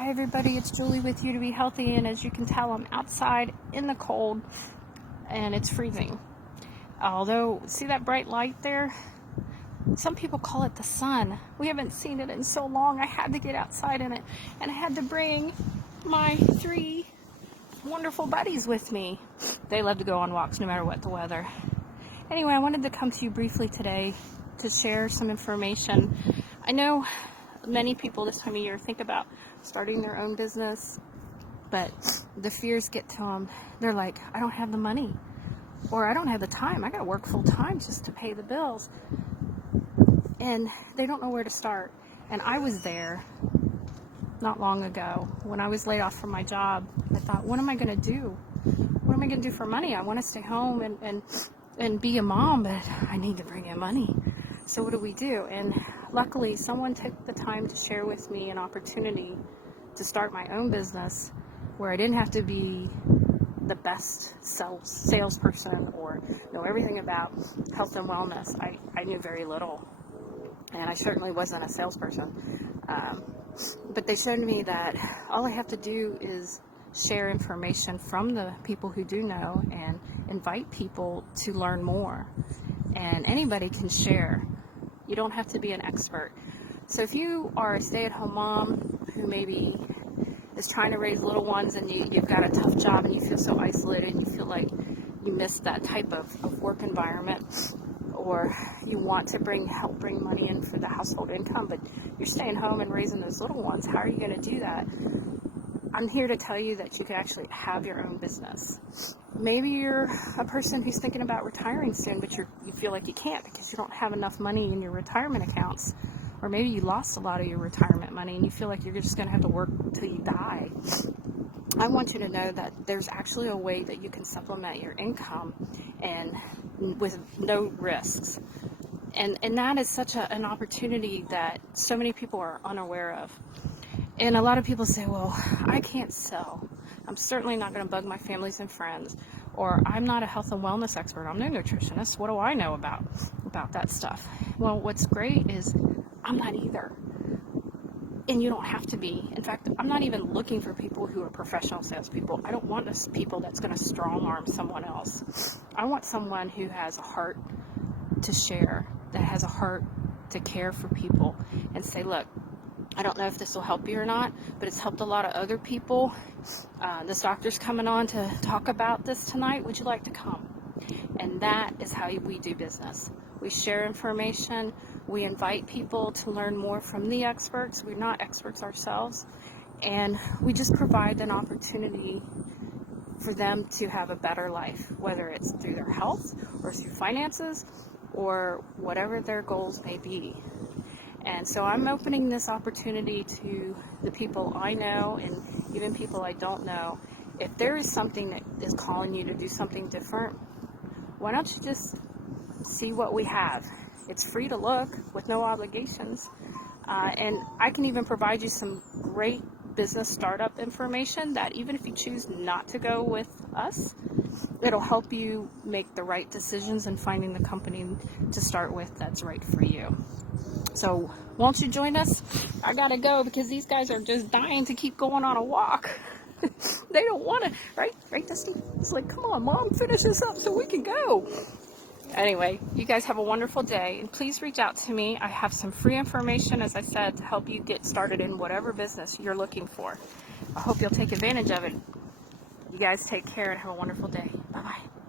Hi everybody, it's Julie with You to Be Healthy, and as you can tell, I'm outside in the cold and it's freezing. Although, see that bright light there? Some people call it the sun. We haven't seen it in so long. I had to get outside in it, and I had to bring my 3 wonderful buddies with me. They love to go on walks no matter what the weather. Anyway, I wanted to come to you briefly today to share some information. I know many people this time of year think about starting their own business, but the fears get to them. They're like, I don't have the money, or I don't have the time. I got to work full time just to pay the bills. And they don't know where to start. And I was there not long ago when I was laid off from my job. I thought, what am I going to do? What am I going to do for money? I want to stay home and be a mom, but I need to bring in money. So what do we do? And luckily, someone took the time to share with me an opportunity to start my own business where I didn't have to be the best salesperson or know everything about health and wellness. I knew very little, and I certainly wasn't a salesperson. But they showed me that all I have to do is share information from the people who do know and invite people to learn more. And anybody can share. You don't have to be an expert. So if you are a stay-at-home mom who maybe is trying to raise little ones, and you've got a tough job and you feel so isolated and you feel like you miss that type of work environment, or you want to help bring money in for the household income, but you're staying home and raising those little ones, how are you going to do that? I'm here to tell you that you can actually have your own business. Maybe you're a person who's thinking about retiring soon, but you feel like you can't because you don't have enough money in your retirement accounts. Or maybe you lost a lot of your retirement money and you feel like you're just going to have to work until you die. I want you to know that there's actually a way that you can supplement your income and with no risks. And that is such an opportunity that so many people are unaware of. And a lot of people say, well, I can't sell. I'm certainly not going to bug my families and friends. Or I'm not a health and wellness expert. I'm no nutritionist. What do I know about that stuff? Well, what's great is I'm not either. And you don't have to be. In fact, I'm not even looking for people who are professional salespeople. I don't want people that's going to strong arm someone else. I want someone who has a heart to share, that has a heart to care for people and say, look, I don't know if this will help you or not, but it's helped a lot of other people. This doctor's coming on to talk about this tonight. Would you like to come? And that is how we do business. We share information. We invite people to learn more from the experts. We're not experts ourselves. And we just provide an opportunity for them to have a better life, whether it's through their health or through finances or whatever their goals may be. And so I'm opening this opportunity to the people I know and even people I don't know. If there is something that is calling you to do something different, why don't you just see what we have? It's free to look with no obligations. And I can even provide you some great business startup information that even if you choose not to go with us, it'll help you make the right decisions in finding the company to start with that's right for you. So won't you join us? I gotta go because these guys are just dying to keep going on a walk. They don't want to, right, Dusty? It's like, come on, Mom, finish this up so we can go. Anyway, you guys have a wonderful day, and please reach out to me. I have some free information, as I said, to help you get started in whatever business you're looking for. I hope you'll take advantage of it. You guys take care and have a wonderful day. Bye-bye.